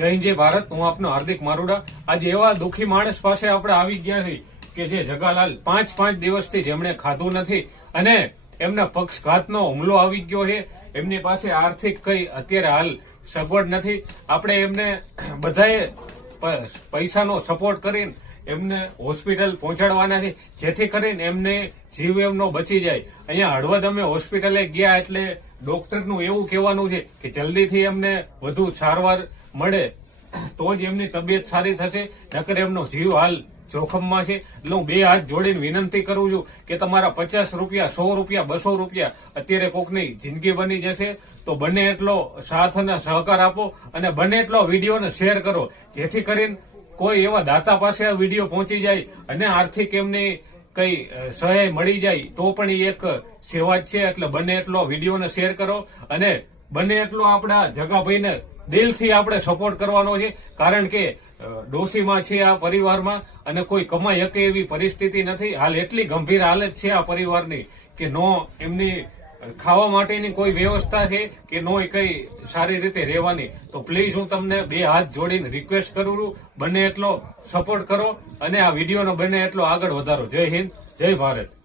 જય જય ભારત. હું આપનો હાર્દિક મારુડા. આજે એવા દુખી માણસ પાસે આપણે આવી ગયા છીએ કે જે જગાલાલ પાંચ પાંચ દિવસથી જેમણે ખાધું નથી અને એમના પક્ષઘાતનો હુમલો આવી ગયો છે. એમની પાસે આર્થિક કઈ અત્યારે હાલ સગવડ નથી. આપણે એમને બધાએ પૈસાનો સપોર્ટ કરીને એમને હોસ્પિટલ પહોંચાડવાના છે. જેથી કરીને એમને જીવ એમનો બચી જાય. અહીંયા હળવદ અમે હોસ્પિટલે ગયા એટલે ડોક્ટરનું એવું કહેવાનું છે કે જલ્દીથી એમને વધુ સારવાર મળે, તો જ એમની તબિયત સારી થશે, નકર એમનો જીવ હાલ જોખમમાં છે. એટલે હું બે હાથ જોડીને વિનંતી કરું છું કે તમારા પચાસ રૂપિયા, સો રૂપિયા, બસો રૂપિયા અત્યારે કોકની જિંદગી બની જશે, તો બને એટલો સાથ અને સહકાર આપો અને બને એટલો વિડીયોને શેર કરો. જેથી કરીને કોઈ એવા દાતા પાસે આ વીડિયો પહોંચી જાય અને આર્થિક એમની કઈ સહાય મળી જાય તો પણ એ એક સેવા જ છે. એટલે બને એટલો વિડીયોને શેર કરો અને બને એટલો આપણા જગાભાઈને દિલથી આપણે સપોર્ટ કરવાનો છે. કારણ કે ડોશીમાં છે આ પરિવારમાં અને કોઈ કમાઈ શકે એવી પરિસ્થિતિ નથી. હાલ એટલી ગંભીર હાલત છે આ પરિવારની કે નો એમની ખાવા માટેની કોઈ વ્યવસ્થા છે કે નો કઈ સારી રીતે રહેવાની? તો પ્લીઝ હું તમને બે હાથ જોડીને રિક્વેસ્ટ કરું છું. બને એટલો સપોર્ટ કરો અને આ વિડીયોનો બને એટલો આગળ વધારો. જય હિન્દ, જય ભારત.